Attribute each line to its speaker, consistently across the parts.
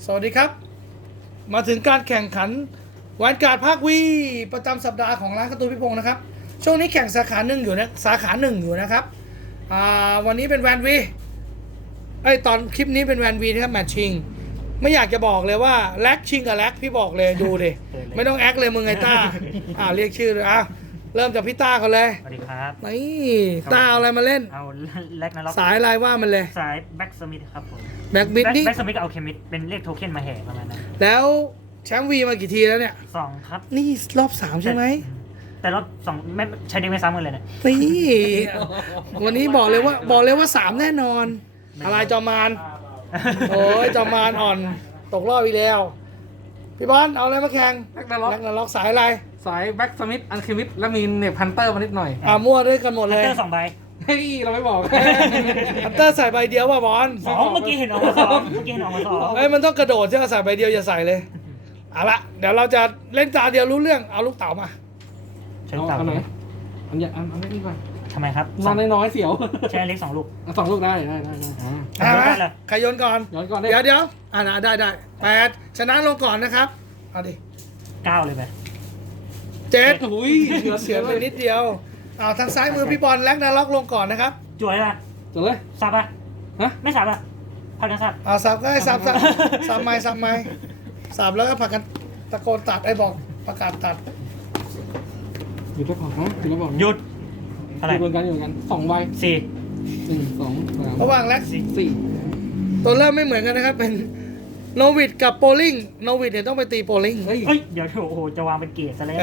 Speaker 1: สวัสดีครับมาถึงการแข่งขันวันการ์ดภาควีประจำสัปดาห์ของร้านการ์ตูนพิพงศ์นะครับช่วงนี้แข่งสาขาหนึ่งอยู่นะสาขาหนึ่งอยู่นะครับวันนี้เป็นแวนวีตอนคลิปนี้เป็นแวนวีนะครับแมตช์ชิงไม่อยากจะบอกเลยว่าแลกชิงกับแลกพี่บอกเลยดูดิ ไม่ต้องแอคเลยมึงไงต้าเรียกชื่อเลยเริ่มจากพี่ต้าเขาเลย
Speaker 2: สวัสดีครับ
Speaker 1: นี่ต้าเอาอะไรมาเล่น
Speaker 2: เอาแลกนะล็อก
Speaker 1: สายอะไรว่ามันเลย
Speaker 2: สายแบ็กสมิธครับผม
Speaker 1: แบ็กบิดนี่
Speaker 2: แบ็กสมิธกับเอาเคมิดเป็นเลขโทเค็นมาแห่ประมาณนั้น
Speaker 1: แล้วแชมป์วีมากี่ทีแล้วเนี่ย
Speaker 2: 2ครับ
Speaker 1: นี่รอบ3ใช่ไหม
Speaker 2: แต่รอบ2ไม่ใช้เด็กไม่ซ้ำกันเลยเนี่ย
Speaker 1: นี่วันนี้บอกเลยว่า3แน่นอนอะไรจอมานโอ้ยจอมานอ่อนตกรอบอีกแล้วพี่บอลเอาอะไรมาแข่ง
Speaker 3: แบ็กนาล็อก
Speaker 1: สายอะไร
Speaker 3: สายแบ็กสมิธอันเคมิดแล้วมีเน็บพันเตอร์มานิดหน่อย
Speaker 1: มั่วด้วยกันหมดเลย
Speaker 2: เตอร์2 ใบ
Speaker 3: เฮ้ยเราไม่บอก
Speaker 1: ฮันเตอร์ใส่ใบเดียวว่ะบอล
Speaker 2: 2เมื่อกี้เห็นออกมา2เมื่อกี้เห็นออกมา2
Speaker 1: มันต้องกระโดดใช่ไหมใส่ใบเดียวอย่าใส่เลยเอาละเดี๋ยวเราจะเล่นตาเดียวรู้เรื่องเอาลูกเต๋ามา
Speaker 2: ใช้ลูกเต๋า
Speaker 3: อันไหนอันนี้อันนี้ดีกว่า
Speaker 2: ทำไมครับ
Speaker 3: มาน้อยๆเสียว
Speaker 2: ใช้เล็ก2 ลูก
Speaker 3: 2 ลูกได้
Speaker 1: ใครโยนก่อนเดี๋ยวได้8ชนะลงก่อนนะครับเอาดิ
Speaker 2: 9เลยไหม
Speaker 1: 7อุ้ยเสียไปนิดเดียวทางซ้ายมือพี่บอลแลกนาล็อกลงก่อนนะครับ
Speaker 2: จ่วยป่ะ
Speaker 3: จ่วยเลย
Speaker 2: สับป่ะไม่สับป่ะผักกันสับ
Speaker 1: สับก็ให้สับไม้สับแล้วก็ผักกันตะโกนตัดบอกประกาศตัด
Speaker 3: หยุดแล้วบอกนะหยุดแล้วบอก
Speaker 2: หยุด
Speaker 3: อะไรอยู่กัน2 ใบ4 1 2 3
Speaker 1: ระหว่างแลก4ตัวเริ่มไม่เหมือนกันนะครับเป็นโนวิดกับโปลิงโนวิดเนี่ยต้องไปตีโปลิง
Speaker 2: เฮ้ยเดี๋ยวโอ้โหจะวางเป็นเกียร์ซะแล้ว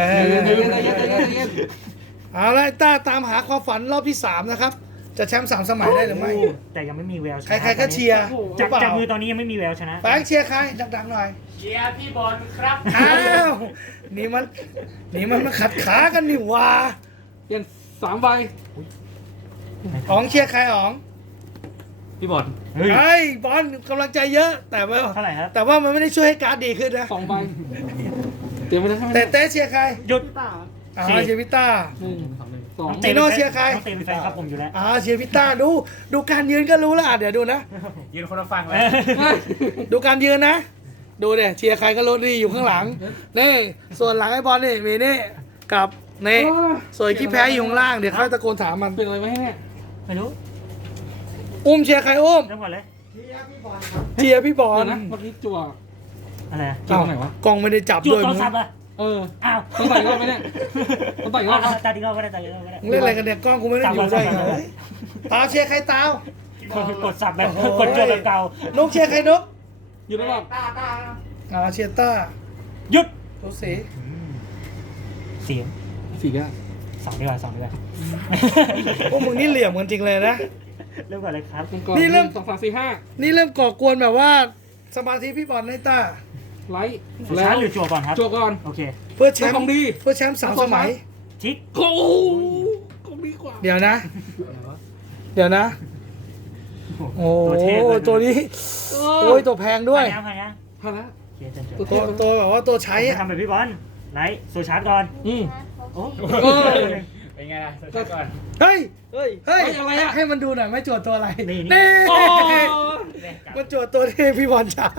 Speaker 1: เอาละต้าตามหาความฝันรอบที่3นะครับจะแชมป์3 สมัยได้หรือไม่
Speaker 2: แต่ยังไม่มีแวว
Speaker 1: ใครก็เชียร์
Speaker 2: จากมือตอนนี้ยังไม่มีแววชนะ
Speaker 1: แฟงเชียร์ใครดังๆหน่อย
Speaker 4: เชียร์พี่บอลครับ
Speaker 1: นี่มันขัดขากันนี่ว่า
Speaker 3: เปลี่ยน3 ใบ
Speaker 1: อ๋องเชียร์ใครอ๋อง
Speaker 3: พี่บอล
Speaker 1: บอลกำลังใจเยอะแต่ว่า
Speaker 2: เท่าไหร่ครับ
Speaker 1: แต่ว่ามันไม่ได้ช่วยให้การดีขึ้นนะ
Speaker 3: 2 ใบเตรียมไว้แล้ว
Speaker 1: แต่เต้เชียร์ใคร
Speaker 2: หยุด
Speaker 1: เชียร์พิต้า
Speaker 3: 2
Speaker 1: จีโน่เชียร์ใคร
Speaker 2: น้องเต้เป็นแฟนครับผมอยู่แล้ว
Speaker 1: เชียร์พิต้าดูการยืนก็รู้แล้วเดี๋ยวดูนะ
Speaker 4: ยืนคนละฝั่งเลย
Speaker 1: ดูการยืนนะดูเนี่ยเชียร์ใครก็รู้ดีอยู่ข้างหลังนี่ส่วนหลังไอ้บอลนี่มีนี่กับนี่ส่วนที่แพ้อยู่ข้างล่างเดี๋ยวเขาตะโกนถามมัน
Speaker 3: เป็นอะไรไหมเนี่ย
Speaker 2: ไม่รู้
Speaker 1: เชียร์ใครอุ้ม
Speaker 2: เริ่มก่อนเลย
Speaker 1: เชียร์พี่บอล
Speaker 3: นะเมื่อกี้จั่ว
Speaker 2: อะไร
Speaker 3: จั่วไหนวะ
Speaker 1: กองไม่ได้จับด้วย
Speaker 2: มึง
Speaker 3: ต้องใส่รอบไหมเนี่ยต้องใส่รอบ
Speaker 2: ตาดีก็ได้ตาดีก็ได้
Speaker 1: เล่นอะไรกันเนี่ยกล้องกูไม่ได้อยู่ด้วยตาเชียร์ใครตาว
Speaker 2: กดสับแบบกดจั่วแบบเก่า
Speaker 1: นุ๊กเชียร์ใครนุ๊ก
Speaker 3: อยู่ตลอด
Speaker 1: เชียร์ต้า
Speaker 2: หยุด
Speaker 1: ดูสี
Speaker 3: ก็
Speaker 2: 2 ดีกว่า
Speaker 1: พวกมึงนี่เหลี่ยมกันจริงเลยนะ
Speaker 2: เริ่มก่อนเลยครับ
Speaker 1: นี่เริ่ม
Speaker 3: 2 3 4 5
Speaker 1: นี่เริ่มก่อกวนแบบว่าสมาธิพี่บอลให้ต้า
Speaker 3: ไลท์
Speaker 2: แล้วหรือจั่วก่อนครับ
Speaker 3: จั่วก่อน
Speaker 2: โอเค
Speaker 1: เพื่อแชมป์3 สมัย
Speaker 2: ทิก
Speaker 3: โอ้ดีกว่า
Speaker 1: เดี๋ยวนะโอ้ตัวนี้โอ้ยตัวแพงด้วย
Speaker 3: พอแล้ว
Speaker 1: ตัวแบบว่าตัวใช้
Speaker 2: ทำแบบพี่บอลไหนโซชาร์จก่อน
Speaker 4: โอ้เป็นไงล่ะโซชาร์จก่อน
Speaker 1: เฮ้ยอะไรอะให้มันดูหน่อยไม่จวดตัวอะไรนี่มันจวดตัวที่พี่บอลช้า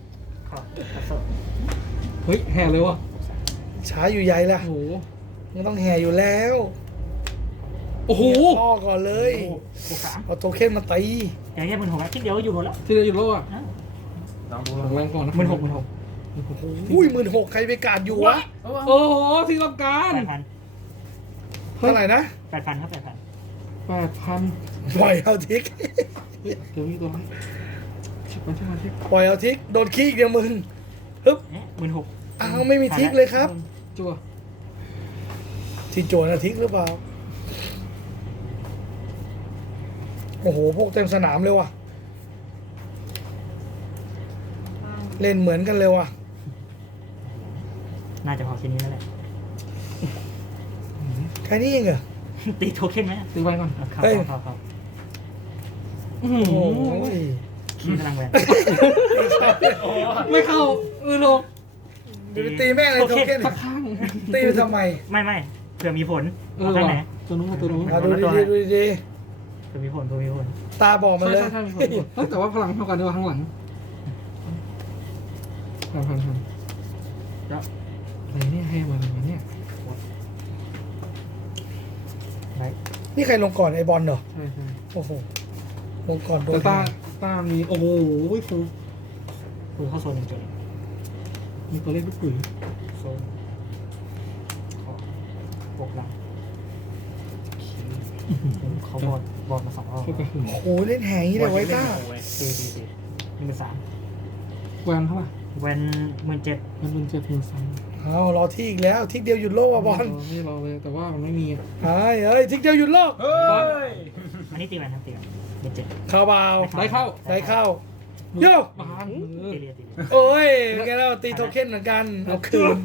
Speaker 3: เฮ้ยแห่เลยวะ
Speaker 1: ช้าอยู่ใหญ่ละโอ้โหมันต้องแห่อยู่แล้ว
Speaker 3: โอ้โห
Speaker 1: พ่อก่อนเลยเอาโทเค็นมาตี
Speaker 2: อย่างเงี้ย16คิดเดียวอยู่หมดแล้ว
Speaker 3: ที่เดียวอยู่แล้วอ่ะลองดูแรงก่อนนะ
Speaker 2: 16,000
Speaker 1: อุ้ย16,000ใครไปกาดอยู่วะ
Speaker 3: โอ้โหที่ต้องการ
Speaker 1: เท่าไหร่นะ
Speaker 2: 8,000ครับ
Speaker 3: 8,000
Speaker 1: ปล่อยเอาทิก
Speaker 3: เดี๋ยวนี้ตัวมันใช่
Speaker 1: ปล่อยเอาทิกโดนขี้เดียวมึงฮึบ
Speaker 2: 16,000
Speaker 1: ไม่มีทิกเลยครับ
Speaker 3: จั่ว
Speaker 1: ที่โจนะทิกหรือเปล่าโอ้โหพวกเต็มสนามเลยว่ะเล่นเหมือนกันเลยว่ะ
Speaker 2: น่าจะพอแค่นี้แล้วแหละ
Speaker 1: แค่นี้เองเหรอ
Speaker 2: ตีโทเค็นไหม
Speaker 3: ตีไว้ก่อน
Speaker 2: ครับ
Speaker 1: โอ้ย
Speaker 2: ขี้พลังแหวน
Speaker 3: ไม่เข้าโล
Speaker 1: ตีแม่งเลยโทเค็นตีทำไม
Speaker 2: ไม่เผื่อมีผลข้างไหน
Speaker 3: ตัวนู้นดูดี
Speaker 1: เ
Speaker 2: ผื่อมีผล
Speaker 1: ตาบอกมันเลย
Speaker 3: แต่ว่าพลังเท่ากันด้วยข้างหลังพันแล้วอะไรเนี่ยให้มาอะไรมาเนี่ย
Speaker 2: ไร
Speaker 1: นี่ใครลงก่อนไอบอลเหรอ
Speaker 3: ใช่ใช่
Speaker 1: โอ้โหลงก่อนโด
Speaker 3: แต่
Speaker 1: น
Speaker 3: ต้ามีโอ้โหฟู
Speaker 2: คือเข้าโซนหนึ่งจุด
Speaker 3: มีตัวเลขลูกปุ๋ย
Speaker 2: โซนขอปกหลังเขาบอดมา2 รอบ
Speaker 3: โคตรกระหึ่ม
Speaker 1: โอ้โหเล่นแหงนี่เลยไว้ต้า
Speaker 2: ตีนี่เป็น3
Speaker 3: แวนเท่าไหร่
Speaker 2: แวน17,000
Speaker 3: มันเป็น7,000
Speaker 1: เอารอที่อีกแล้วทิกเดียวหยุดโลกว่ะบอล
Speaker 3: ไม่รอเลยแต่ว่ามันไม่มีอะ
Speaker 1: เฮ้ยทิกเดียวหยุดโลก
Speaker 4: เฮ้ย
Speaker 2: อันนี้ตีแวนครับตีแวนเป็น7
Speaker 1: เข้าเบา
Speaker 3: ได้เข้า
Speaker 1: ได้เข้าโยก
Speaker 3: บานมือ
Speaker 2: ตีเรียตีเรีย
Speaker 1: โอ้ยเป็นไงแล้วตีโทเค็นเหมือนกันเอาคืน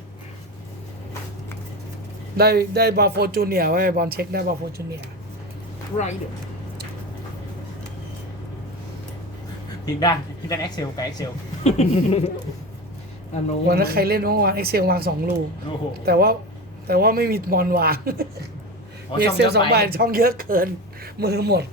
Speaker 1: ได้บอลโฟจูเนียไว้บอลเช็คได้บอลโฟจูเนีย
Speaker 3: ไรเด็ด
Speaker 4: ทีมด้าน Excel กับ Excel
Speaker 3: อันโน
Speaker 1: วันนั้นใครเล่นเมื่อวานเอ็กเซลวาง2 ลูก
Speaker 4: โอ้โห
Speaker 1: แต่ว่าไม่มีบอลวาง มีเอ็กเซล2 ใบช่องเยอะเกิน มือหมด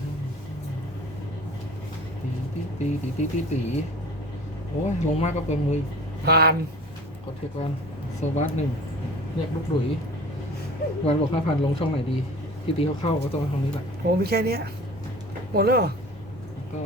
Speaker 3: ตีโอ้ยลงมากก็เปิดมือ
Speaker 1: ผ่าน
Speaker 3: กดเทคแวนโซบัส1เรียกลูกดุยแวนบอก5,000ลงช่องไหนดี ที่ตีเข้าก็ต้องมาทางนี้แหละ
Speaker 1: โอ้มีแค่เนี้ยหมดแล้วเหรอ
Speaker 3: ก็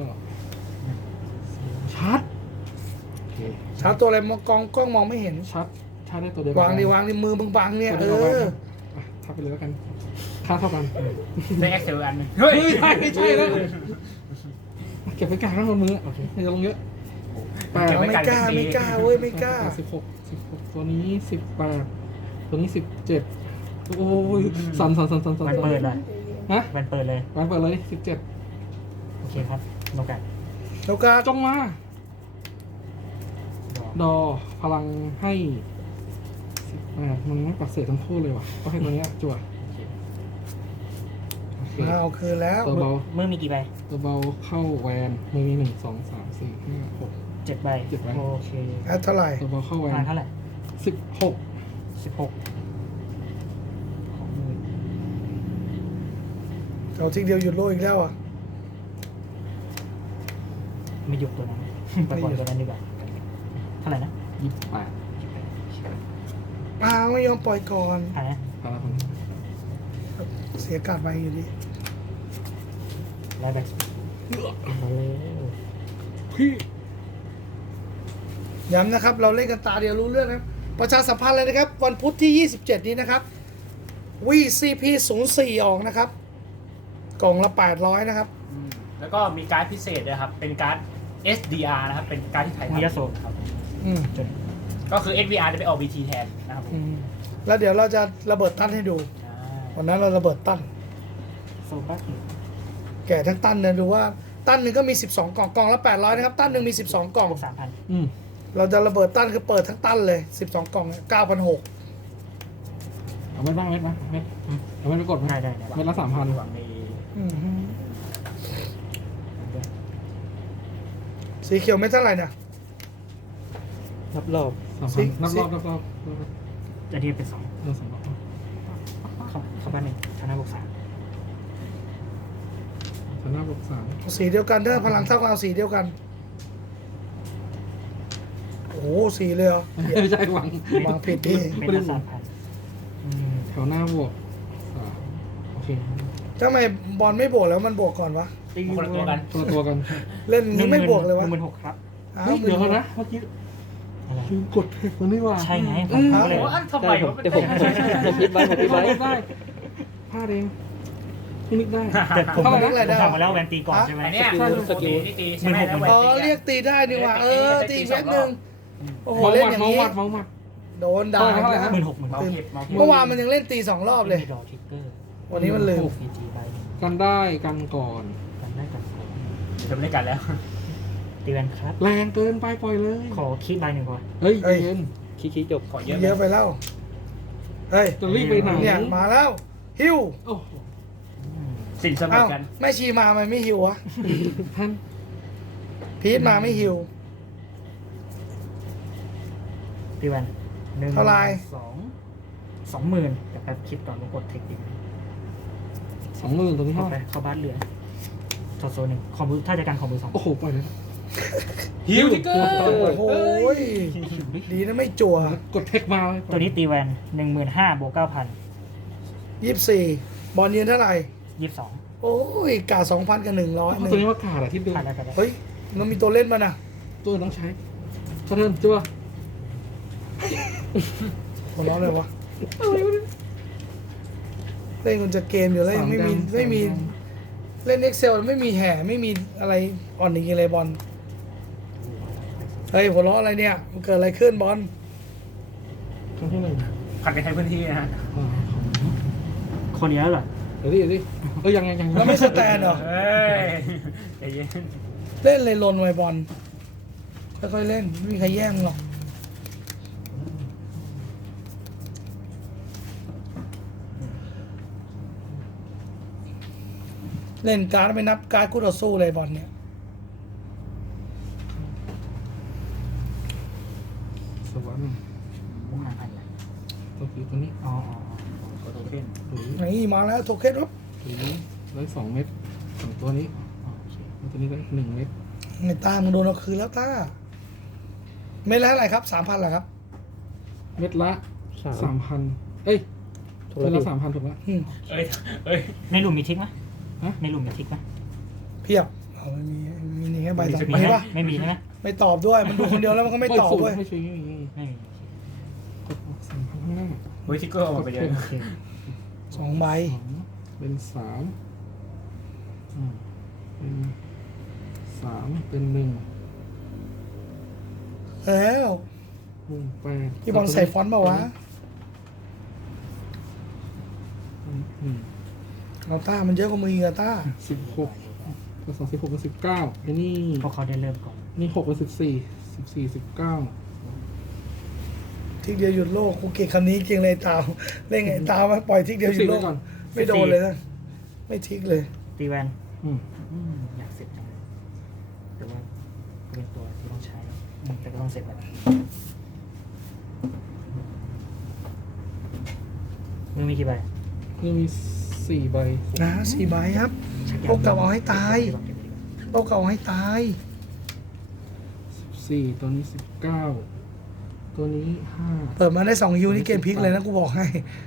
Speaker 3: ชัดโอเค
Speaker 1: ชาร์จตัวอะไรมองกล้องมองไม่เห็น
Speaker 3: ชัดได้ตัวเดียว
Speaker 1: วางดิมือมึงบังเนี่ยเออ
Speaker 3: ทับไปเลยแล้วกันค่าเท่ากัน
Speaker 4: ได้ Excel อันหนึง
Speaker 3: เฮ้ยไม่ใช่แล้วเก็บไว้กลางแล้วบนมือโอเคจะลงเยอะ8
Speaker 1: ไม่กล้าเว้ยไม่กล้า
Speaker 3: 16ตัวนี้18ตัวนี้17โอ้ยสั่น
Speaker 2: แวนเปิดเลย
Speaker 3: ฮะ
Speaker 2: แวนเปิดเลย
Speaker 3: วันเปิดเลย17
Speaker 2: โอเคครับโนกัด
Speaker 1: แล้วก็
Speaker 3: จงมา ดอพลังให้18มันไม่ปักเศษทั้งคู่เลยว่ะก็ให้ตัวเนี้ยจั่วโอเค
Speaker 1: เอาคืนแล้ว
Speaker 3: ตัวเบา
Speaker 2: มือมีกี่ใบ
Speaker 3: ตัวเบาเข้าแวนมือมี1 2 3 4 5 6
Speaker 2: 7 ใบ
Speaker 3: 7 ใบ
Speaker 2: โอเค
Speaker 1: แอดเท่าไหร่
Speaker 3: ตัวเบาเข้าแว
Speaker 2: ประ
Speaker 3: น
Speaker 2: มาณเท่าไหร่
Speaker 3: 16
Speaker 2: 16ของมือ
Speaker 1: เอาทิกเดียวหยุดโลกอีกแล้วอ่ะ
Speaker 2: ไม่หยุดตัวนั้นไปก่อนตัวนั้นดีกว่าเท่าไหร่นะ
Speaker 3: 28
Speaker 1: ไม่ยอมปล่อยก่อน
Speaker 2: อ่านะ
Speaker 3: พาราคน
Speaker 1: เสียการไปอยู่ดี
Speaker 2: ไล่แบ็กมาเลย
Speaker 3: พี่
Speaker 1: ย้ำนะครับ เราเล่นกันตาเดียวรู้เรื่องนะครับประชาสัมพันธ์เลยนะครับ วันพุธที่ 27 นี้นะครับ VCP 04ออกนะครับ กล่องละ 800 นะครับ
Speaker 4: แล้วก็มีการ์ดพิเศษนะครับ เป็นการ์ด SDR นะครับ เป็นการ์ดที่ถ่ายทำ
Speaker 2: มิยาโซะ
Speaker 4: ครับ
Speaker 1: อืม
Speaker 2: จน
Speaker 4: ก็คือ SVR จะไปออก BT แทนนะครับผม
Speaker 1: แล้วเดี๋ยวเราจะระเบิดตั้นให้ดู
Speaker 4: อ่า
Speaker 1: วันนั้นเราระเบิดตั้น
Speaker 2: โซบัส
Speaker 1: แก่ทั้งตั้นเนี่ยดูว่าตั้นหนึ่งก็มี 12 กล่องกล่องละ 800 นะครับ ตั้นหนึ่งมี 12 กล่อง
Speaker 2: 3,000
Speaker 1: เราจะระเบิดตั้นคือเปิดทั้งตั้นเลย 12 กล่องเนี่ย9,600
Speaker 3: เอาเม็ดบ้างเม็ดไหมเม็ดเอาเม็ดไปกดไหม
Speaker 2: ได้
Speaker 3: เม็ดละ 3,000
Speaker 4: หวังมี
Speaker 1: สีเขียวไม่เท่าไหร่นะ
Speaker 2: รอบ
Speaker 3: 3,000นับรอบ
Speaker 2: จะที่เป็น2
Speaker 3: 2 รอบ
Speaker 2: เข้าบ้าน1ชนะบวก3
Speaker 3: ชนะบวก3
Speaker 1: เอาสีเดียวกันเด้อพลังเท่ากันเอาสีเดียวกัน โอ้โหสีเลยเหรอ
Speaker 3: ไม่ใช่หวัง
Speaker 1: วางผิดดิ
Speaker 2: เป็นละ 3,000
Speaker 3: แถวหน้าบวก3โอเค
Speaker 1: ทำไมบอลไม่บวกแล้วมันบวกก่อนวะ
Speaker 2: ตี
Speaker 4: คนละตัวกัน
Speaker 3: คนละตัวกัน
Speaker 1: เล่นนี้ไม่บวกเลยวะ
Speaker 2: 16,000ครับ
Speaker 1: อ้า
Speaker 3: เฮ้ยเดี๋ยวก่อนนะเมื่อกี้
Speaker 2: อะไร
Speaker 3: ลืมกดเทคมันนี่ว่า
Speaker 2: ใช่ไงผมก็เลย
Speaker 4: โอ้อันทำไมวะ
Speaker 5: เดี๋ยวผมคิดไว้ผมคิดไว้
Speaker 3: ได้พลาดเองพี่นึกได้
Speaker 2: แต่ผม
Speaker 1: เท่าไหร่นะ
Speaker 2: ทำมาแล้วแวนตีก่อนใช่ไหม
Speaker 4: อันเนี้ย
Speaker 5: สกิล
Speaker 4: นี่ตีใช่ไหมแล้ว
Speaker 1: อ๋อ
Speaker 4: แวนตี
Speaker 1: เรียกตีได้นี่หว่าตีอีกเม็ดหนึ่งโอ้โห
Speaker 3: เมา
Speaker 1: เล่น
Speaker 3: หมัด
Speaker 1: อย่าง
Speaker 3: เมา
Speaker 1: นี้
Speaker 3: หมัดเมาหมัด
Speaker 1: โดนด่า
Speaker 3: เท่าไหร่
Speaker 1: นะ
Speaker 3: นะ
Speaker 2: 16,000
Speaker 4: เมา
Speaker 2: ครับ
Speaker 4: เก็บเมาเก็บ
Speaker 1: เมื่อวานมันยังเล่นตี2 รอบเลย
Speaker 2: มีดอทริกเกอร์
Speaker 1: วันนี้มันลืม
Speaker 2: PG ใบหนึ่ง
Speaker 3: กันได้กันก่อน
Speaker 2: กันได้กันก่อน
Speaker 4: จะไม่ได้กันแล้ว
Speaker 2: ตีแวนครับ
Speaker 3: แรงเกินไปปล่อยเลย
Speaker 2: ขอคีบใบหนึ่งก่อน
Speaker 3: เฮ้ยเย็น
Speaker 5: คิจบ
Speaker 4: ขอเยอะ
Speaker 1: เยอะไปแล้ว เฮ้ย
Speaker 3: จะรีบไปไหน
Speaker 1: เนี่ยมาแล้วฮิว
Speaker 3: โอ้โห
Speaker 4: สินเสมอ
Speaker 1: เอ้า
Speaker 4: กัน
Speaker 1: แม่ชีมามันไม่ฮิววะ
Speaker 3: ท่าน
Speaker 1: พีทมาไม่ฮิว
Speaker 2: ตีแวน1
Speaker 1: เท่าไหร่
Speaker 2: 20,000แต่แป๊บคิดก่อนว่ากดเทคดิ
Speaker 3: 20,000ตัวนี้
Speaker 2: เข้า
Speaker 3: เท่า
Speaker 2: ไปเข้าบ้านเหลือถอดโซนหนึ่งคอมบูถ้าจะการคอมบู2
Speaker 3: โอ้โหปล่อยเลยฮิวทิกเกอร์
Speaker 1: โอ้โหยดีนะไม่จั่ว
Speaker 3: กดเทคมา
Speaker 2: ตัวนี้ตีแวน15,000บวก
Speaker 1: 24บอลยืนเท่าไหร่
Speaker 2: 9,000 22
Speaker 1: โอ้ยกา2,000 กับ 100
Speaker 3: ตัวนี้ว่ากาดอะที่ดู
Speaker 2: ผ่านแล้วกัน
Speaker 1: เฮ้ยมันมีตัวเล่นมานะ
Speaker 3: ตัวต้องใช้เท่านั้นจ้ว
Speaker 1: หัวเราะเลยวะเล่นคนจะเกมอยู่แล้วยังไม่มีเล่น Excel ไม่มีแห่ไม่มีอะไรอ่อนอีกอะไรบอลเฮ้ยหัวเราะอะไรเนี่ยมันเกิดอะไรขึ้นบอล
Speaker 3: ครั้งที่หนึ่ง
Speaker 4: ผัดกันใช้พื้นที่นะฮะ
Speaker 2: คนเดียวเหรอ
Speaker 3: เดี๋ยวดิยัง
Speaker 1: แล้วไม่สแตนเหรอ
Speaker 4: เฮ้ยใจเย็น
Speaker 1: เล่นเลยลนไว้บอลค่อยๆเล่นไม่มีใครแย่งหรอกเล่นการ์ดไม่นับการ์ดคู่ต่อสู้เลยบอลเนี่ย
Speaker 3: สวัสดี
Speaker 2: บวก5,000เลย
Speaker 3: ตัวคือตัวนี้
Speaker 2: อ๋อ
Speaker 4: กดโอเพ่น
Speaker 3: หรือ
Speaker 1: นี่มาแล้วโทเค็นครับ
Speaker 3: 102 เม็ด2ตัวนี้ตัวนี้ได้1 เม็ด
Speaker 1: ในตามึงโดนเอาคืนแล้วตาไม่แล้วอะไรครับ 3,000เหรอครับ
Speaker 3: เม็ดละ 3,000เอ้ย
Speaker 5: ถูก
Speaker 3: เม็
Speaker 5: แล้
Speaker 3: ด
Speaker 5: ว
Speaker 3: ละ 3,000ถูกแล้ว
Speaker 1: อืม
Speaker 4: เอ้ย
Speaker 2: ในหลุมมีทิกไหม
Speaker 3: ฮะ
Speaker 2: ในหลุมมีทิกไหม
Speaker 1: เพียบเอาไม่มีนี่แค่ใบต่อ
Speaker 2: มี
Speaker 1: ไป
Speaker 2: ไหม
Speaker 1: ปะ
Speaker 2: ไม่มีใช่ไหม
Speaker 1: ไม่ตอบด้วยมันดูคนเดียวแล้วมันก็ไม่ตอบด้วย
Speaker 3: ไม่ใช่ไม่มี
Speaker 2: ไม่มี
Speaker 3: กดออก3,000ข้างหน้า
Speaker 4: เฮ้ยทิกเกอร์ออกมาไปเยอะ
Speaker 2: โอเค
Speaker 1: 2 ใบ
Speaker 3: เป็น3เป็น3เป็น1
Speaker 1: แล้ว
Speaker 3: 8
Speaker 1: พี่บอลใส่ฟอนต์เปล่าวะเอาต้ามันเยอะกว่ามืออีกอะต้า
Speaker 3: 16ก็2 16กับ19ไอ้นี่
Speaker 2: เพราะเขาได้เริ่มก่อน
Speaker 3: นี่6กับ14 19
Speaker 1: ทิกเดียวหยุดโลกกูเก่งคำนี้เก่งเลยตาวเล่นไงตาวมาปล่อยทิกเดียวหยุดโลก
Speaker 3: ก่อน
Speaker 1: ไม่โดนเลยนะไม่ทิกเลย
Speaker 2: ตีแวน
Speaker 3: อืม
Speaker 2: อยากเสร็จจังเลยแต่ว่าเป็นตัวที่ต้องใช้แต่ก็ต้องเสร็จแบบมือมีกี่ใบ
Speaker 3: นี่มี4 ใบ
Speaker 1: นะ4 ใบครับโลกเก่าเอาให้ตายโลกเก่าเอาให้ตาย
Speaker 3: 14ตัวนี้19ตัวนี้5
Speaker 1: เปิดมาได้2ยูนี่เกมพลิกเลยนะกูบอกให้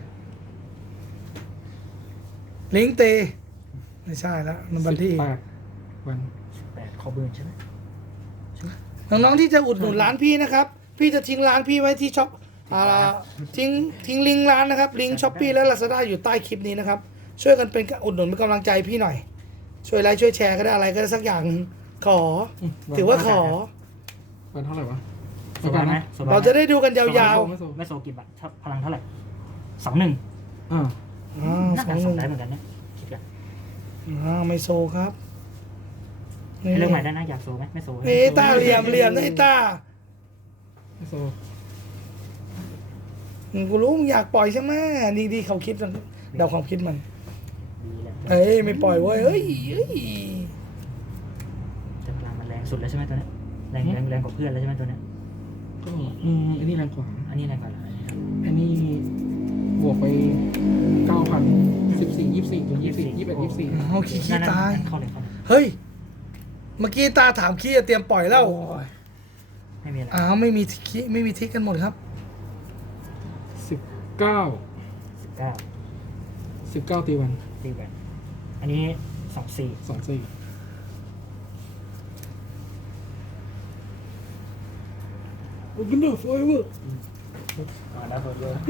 Speaker 1: ลิงก์ตีไม่ใช่ละมันบันที่
Speaker 3: 18วัน
Speaker 2: 8คอเบิร์นใช่ไหม
Speaker 1: น้องๆที่จะอุดหนุนร้านพี่นะครับ พี่จะทิ้งร้านพี่ไว้ที่ช็อปทิ้งลิงก์ร้านนะครับ ลิงก์ช้อปปี้และ Lazada อยู่ใต้คลิปนี้นะครับ ช่วยกันเป็นอุดหนุนเป็นกำลังใจพี่หน่อย ช่วยไลค์ช่วยแชร์ก็ได้อะไรก็ได้สักอย่างหนึ่งขอ ถือว่าขอ
Speaker 3: วันเท่าไหร่วะ
Speaker 2: โซบาไหมโซบา
Speaker 1: เราจะได้ดูกันยาว
Speaker 3: ไม่โซ
Speaker 2: ไม่โซกี่บาทพลังเท่าไหร่21
Speaker 3: อ่า
Speaker 1: ๆ
Speaker 2: น่า
Speaker 1: สองห
Speaker 2: จะ
Speaker 1: นึ่ง
Speaker 2: ได้เหมือนกันนะคิดกัน
Speaker 1: ไม่โซครับ
Speaker 2: ให้เรื่องใหม่ได้นะอยากโซไหมไม่โซ
Speaker 1: เอ้ต้าเหลี่ยมนะไอ้ต้า
Speaker 3: ไม่โซ
Speaker 1: กูรู้มึงอยากปล่อยใช่ไหมดีๆเขาคิดมันเดาความคิดมัน
Speaker 2: ดีแหละ
Speaker 1: เอ้ยไม่ปล่อยเว้ยเอ้ย
Speaker 2: แต่พลังมันแรงสุดแล้วใช่ไหมตัวนี้แรงกว่าเพื่อนแล้วใช่ไหมตัวนี้
Speaker 3: ก็อันนี้แรงกว่า
Speaker 2: อันนี้แรงกว่าเหรอ
Speaker 3: อันนี้บวกไป 9,000 14 24 21 24
Speaker 1: เอาขี้
Speaker 2: นั่น
Speaker 1: ตาย
Speaker 2: เข้าเลยเข้าเลย
Speaker 1: เฮ้ย เมื่อกี้ตาถามขี้จะเตรียมปล่อยแล้ว
Speaker 2: ไม่มีอะไร
Speaker 1: อ้าวไม่มีขี้ไม่มีทิกกันหมดครับ
Speaker 3: 19
Speaker 2: 19
Speaker 3: ตีวัน
Speaker 2: ตีแวนอันนี้24
Speaker 3: 24 โอ้กันเดอร์ไฟเวอร์
Speaker 4: มาแล้วเยอะ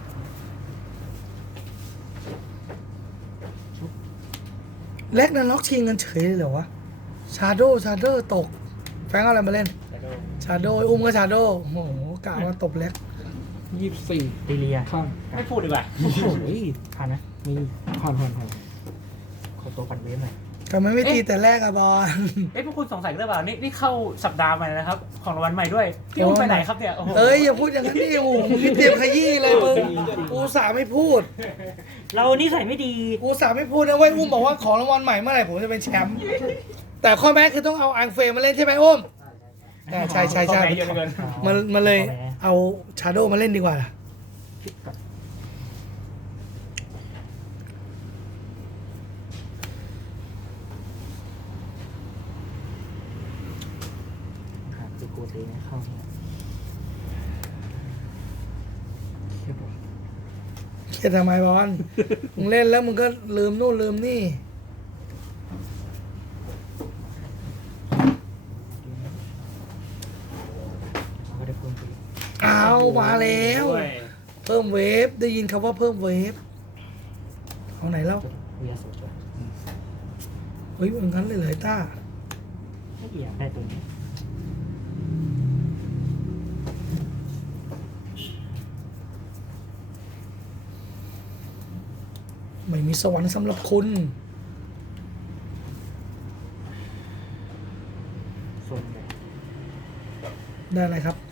Speaker 1: แลกนั้นล็อกชิงกันเฉยเลยเหรอวะ ชาโดตก แฟงเอาอะไรมาเล่น ชาโดอุ้มก็ชาโดโอ้โหกะว่าตบแลก
Speaker 3: 24
Speaker 2: ตีเลีย
Speaker 3: ข้าง
Speaker 4: ไม่พูดดีกว่า
Speaker 3: โอ้โห
Speaker 2: ผ่านนะ
Speaker 3: นี่ผ่าน
Speaker 2: ขอตัวปั่นเวฟหน่อย
Speaker 1: ทำไมไม่ตีแต่แรกอะบอล
Speaker 4: พวกคุณสงสัยหรือเปล่านี่เข้าสัปดาห์ใหม่นะครับ ของรางวัลใหม่ด้วย พี่อุ้มไปไหนครับเนี่ย โอ้โห
Speaker 1: เอ้ยอย่าพูดอย่างนั้นดิโอ้โหมึงเตรียมขยี้เลยมึงกูสาไม่พูด
Speaker 2: เรานิสัยไม่ดี
Speaker 1: กูสาไม่พูดนะเว้ยอุ้มบอกว่าของรางวัลใหม่เมื่อไหร่ผมจะเป็นแชมป์แต่ข้อแม้คือต้องเอาอังเฟรมาเล่นใช่ไหมอุ้มใช่
Speaker 4: ของไหนเยอะเหลือเกิน
Speaker 1: มันเลยเอาชาโดมาเล่นดีกว่า
Speaker 2: เเข้าเนี่ย
Speaker 3: เครียดว่ะ
Speaker 1: เครียดทำไมบอล มึงเล่นแล้วมึงก็ลืมนู่นลืมนี่
Speaker 2: เราก็ได้เพิ่มไป
Speaker 1: เอามาแล้ว
Speaker 4: ด้วย
Speaker 1: เพิ่มเวฟได้ยินคำว่าเพิ่มเวฟเอาไหนแล้ว
Speaker 2: เวียสุดเลย
Speaker 1: เฮ้ยมึงงั้นเลยเหรอไอ้ต้า
Speaker 2: ไม่อยากได้ตัวนี้
Speaker 1: ไม่มีสวรรค์สำหรับคุณ
Speaker 2: ส่วนใหญ่
Speaker 1: ได้อะไรครับ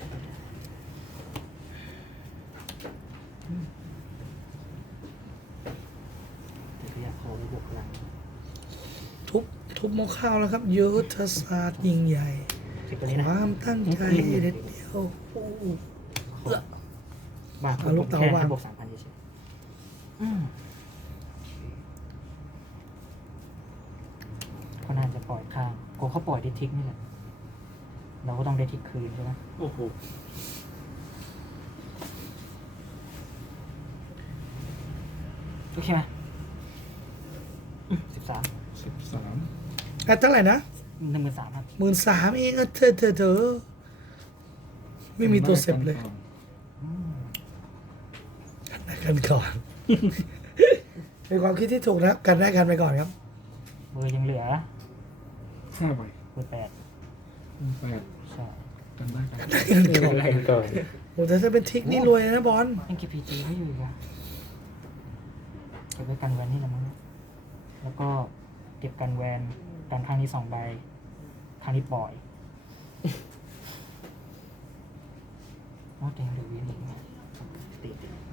Speaker 2: แต่ก็อยากขอบวกพลัง
Speaker 1: ทุบหม้อข้าวแล้วครับ ยุทธศาสตร์ยิ่งใหญ่
Speaker 2: เก็บตัวนี้
Speaker 1: ค
Speaker 2: นะ
Speaker 1: วามตั้งใจเด็ดเดียวโอ้โห
Speaker 2: บ้า
Speaker 1: เอาลูกเต๋า
Speaker 2: แค่
Speaker 1: วาง
Speaker 2: ให้บวก3,000เฉยๆก็น่าจะปล่อยข้างโกเขาปล่อยได้ทิกนี่แหละเราก็ต้องได้ทิกคืนใช่ไหม
Speaker 4: โอ้โห
Speaker 2: โอเคไหม13
Speaker 3: 13
Speaker 1: เท่าไหร่นะ
Speaker 2: 13,000ครับ
Speaker 1: 13,000เองเธอไม่มีตัวเซ็ปเลยกันก่อน เป็นความคิดที่ถูกนะครับกันได้กันไปก่อนครับ
Speaker 2: เบอร์ยังเหลือ
Speaker 3: 5ใบ
Speaker 2: เบอร์8
Speaker 3: 8
Speaker 2: ใช่
Speaker 3: กันได้กัน
Speaker 5: อะไรก่อน
Speaker 1: โอ้แต่ถ้าเป็นทิกนี่รวยเลยนะบอล
Speaker 2: NKPG ไม่อยู่อีกอะเก็บไว้กันแวนนี่แหละมั้งแล้วก็เก็บกันแวนกันข้างนี้2 ใบข้างนี้ปล่อยอ๋อแต่ยังเหลือวีนอีกนะติด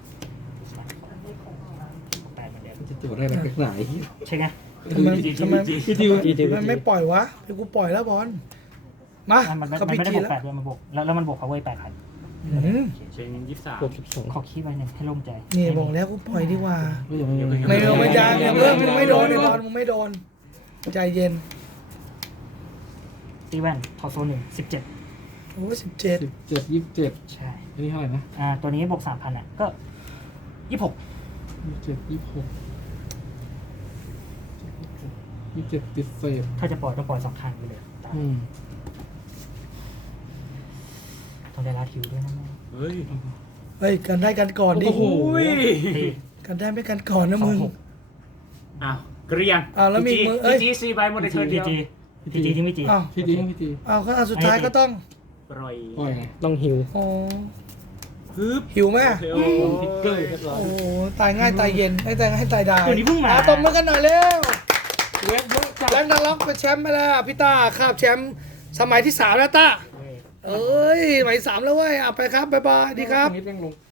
Speaker 2: แปดเหมือนเดิม
Speaker 3: จะตัวได้อะไรกันไหน
Speaker 2: ใช่ไง
Speaker 1: ทำไม
Speaker 3: พี่ทิว
Speaker 1: มันไม่ปล่อยวะเดี๋ยวกูปล่อยแล้วบอลมา
Speaker 2: มัน
Speaker 1: เขา
Speaker 2: ไม่
Speaker 1: พิ
Speaker 2: ได้
Speaker 1: จี
Speaker 2: บวก
Speaker 1: แล้ว
Speaker 2: 8ด้วยมันบวกแล้วมันบวก power 8,000
Speaker 1: อืม
Speaker 4: เป็น23
Speaker 5: 62
Speaker 2: ขอคีย์ไว้หนึ่งให้โล่งใจ
Speaker 1: นี่บอกแล้วกูปล่อยดีกว่า
Speaker 3: ไม่ยัง
Speaker 1: ไม่โดนไม่ยางอย่าเพิ่งมึงไม่โดนไอ้บอลมึงไม่โดนใจเย็น
Speaker 2: ตีแวนทอโซ17
Speaker 1: โอ้17
Speaker 3: 17 27
Speaker 2: ใช่
Speaker 3: อันนี้เท่าไหร่นะ
Speaker 2: ตัวนี้บวก 3,000อ่ะก็26
Speaker 3: 27 26 27ติดเศษ
Speaker 2: ถ้าจะปล่อยต้องปล่อย2 ครั้งไปเลยตาม ต้องได้ลาคิวด้วยนะแม่
Speaker 4: เฮ้ย
Speaker 1: เฮ้ยกันได้กันก่อนดิ
Speaker 3: โอ้โห
Speaker 2: ตี
Speaker 1: กันได้ไม่กันก่อนนะมึง
Speaker 4: อ้าวเกรียง
Speaker 1: อ้าวแล้วมีมือเอ้ย
Speaker 4: พีจี4ใบหมดในเทิร์นเดียว
Speaker 2: พีจีที่ไม่จี
Speaker 1: อ้าว
Speaker 3: พี่ดีพี่ดี
Speaker 1: อ้าวก็อันสุดท้ายก็ต้อง
Speaker 4: ปล่อย
Speaker 3: ปล่อยไง
Speaker 5: ต้องหิว
Speaker 1: อ๋อ
Speaker 4: ฮึบ
Speaker 1: หิวไหม
Speaker 4: โอเคโอ้โห
Speaker 5: ติ๊กเกอร์เรียบร้อย
Speaker 1: โอ้โหตายง่ายตายเย็นไอ้ตายง่ายตายดาย
Speaker 2: ตัวนี้เพิ่งมา
Speaker 1: ตบมือกันหน่อยเร็ว
Speaker 3: เว็บเยอะจัด
Speaker 1: แลนดันล็อกเป็นแชมป์ไปแล้วพี่ต้าคาบแชมป์สมัยที่3แล้วต้า
Speaker 2: เว้ย
Speaker 1: เอ้ยสมัย3แล้วเว้ยอ่ะไปครับบ๊ายบายดีครับ
Speaker 3: ตงนี้แม่งลง